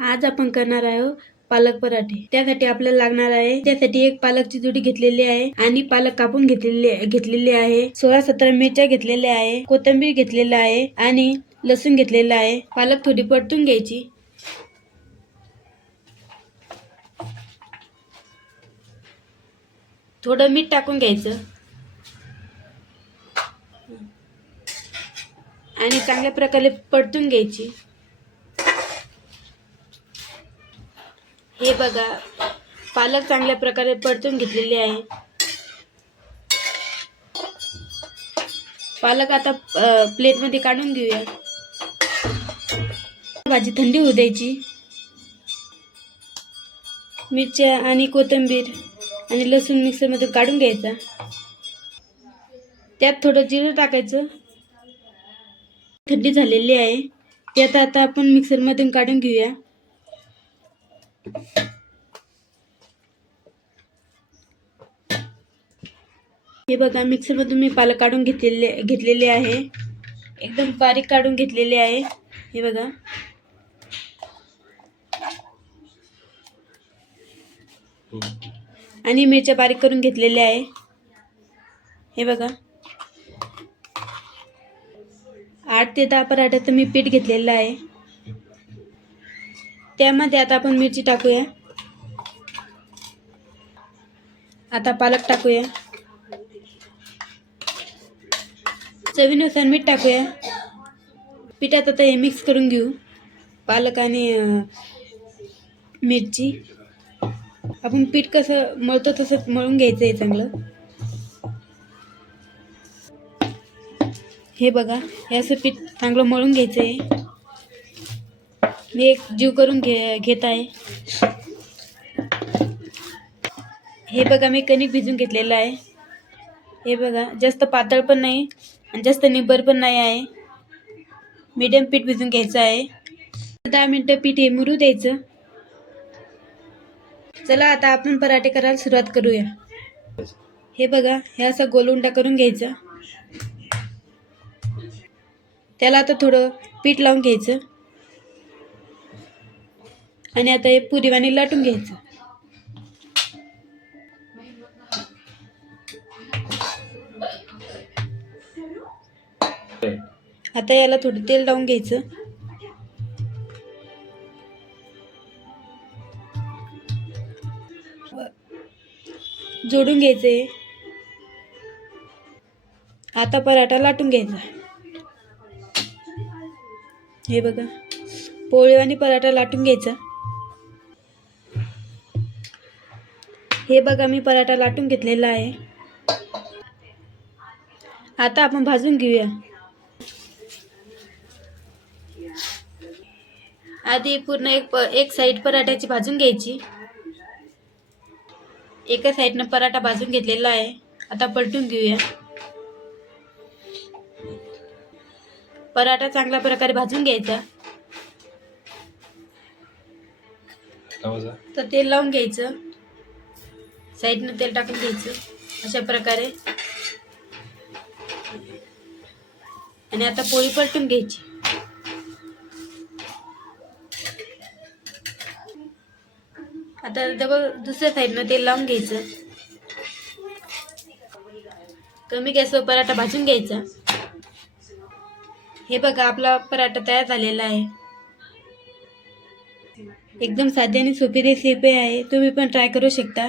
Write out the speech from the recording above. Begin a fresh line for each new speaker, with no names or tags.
आज आपण करणार आहोत पालक पराठे. त्यासाठी आपल्याला लागणार आहे त्यासाठी एक पालकची जुडी घेतलेली आहे आणि पालक कापून घेतलेले घेतलेले आहे. सोळा सतरा मिरच्या घेतलेल्या आहे कोथिंबीर घेतलेला आहे आणि लसूण घेतलेला आहे. पालक थोडी परतून घ्यायची. थोडं मीठ टाकून घ्यायचं. आणि चांगल्या प्रकारे परतून घ्यायची. हे बघा पालक चांगल्या प्रकारे परतून घेतलेले आहे. पालक आता प्लेटमध्ये काढून घेऊया. भाजी थंडी होऊ द्यायची. मिरच्या आणि कोथिंबीर आणि लसूण मिक्सरमधून काढून घ्यायचा. त्यात थोडं जिरं टाकायचं. थंडी झालेली आहे. त्यात आता आपण मिक्सरमधून काढून घेऊया. हे बघा मिक्सरमधून मी पालक काढून घेतलेले घेतलेले आहे. एकदम बारीक काढून घेतलेले आहे. हे बघा. आणि मिरच्या बारीक करून घेतलेल्या आहे. हे बघा. आठ ते दहा पराठ्याचं मी पीठ घेतलेलं आहे. त्यामध्ये आता आपण मिरची टाकूया. आता पालक टाकूया. चवीनुसार मीठ टाकूया. पिठात आता हे मिक्स करून घेऊ. पालक आणि मिरची. आपण पीठ कसं मळतो तसं मळून घ्यायचं आहे चांगलं. हे बघा हे असं पीठ चांगलं मळून घ्यायचं आहे. मी एक जीव करून घे घेत आहे. हे बघा मी कणिक भिजून घेतलेलं आहे. हे बघा जास्त पातळ पण नाही आणि जास्त निबर पण नाही आहे. मीडियम पीठ भिजून घ्यायचं आहे. दहा मिनटं पीठ हे मुरू द्यायचं. चला आता आपण पराठे करायला सुरुवात करूया. हे बघा हे असं गोल उंडा करून घ्यायचा. त्याला आता थोडं पीठ लावून घ्यायचं. आणि आता हे पुरीवाणी लाटून घ्यायचं. आता याला थोडं तेल लावून घ्यायचं. जोडून घ्यायचे आता पराठा लाटून घ्यायचा. हे बघा पोळीवानी पराठा लाटून घ्यायचा. हे बघा मी पराठा लाटून घेतलेला आहे. आता आपण भाजून घेऊया. आधी पूर्ण एक प एक साईड पराठ्याची भाजून घ्यायची. एका साईडनं पराठा भाजून घेतलेला आहे. आता पलटून घेऊया. पराठा चांगल्या प्रकारे भाजून घ्यायचा. तर तेल लावून घ्यायचं. साईडनं तेल टाकून घ्यायचं अशा प्रकारे. आणि आता पोळी पलटून घ्यायची. आता डबल दुसऱ्या साईडनं तेल लावून घ्यायचं. कमी गॅसवर पराठा भाजून घ्यायचा. हे बघा आपला पराठा तयार झालेला आहे. एकदम साधी आणि सोपी रेसिपी आहे. तुम्ही पण ट्राय करू शकता.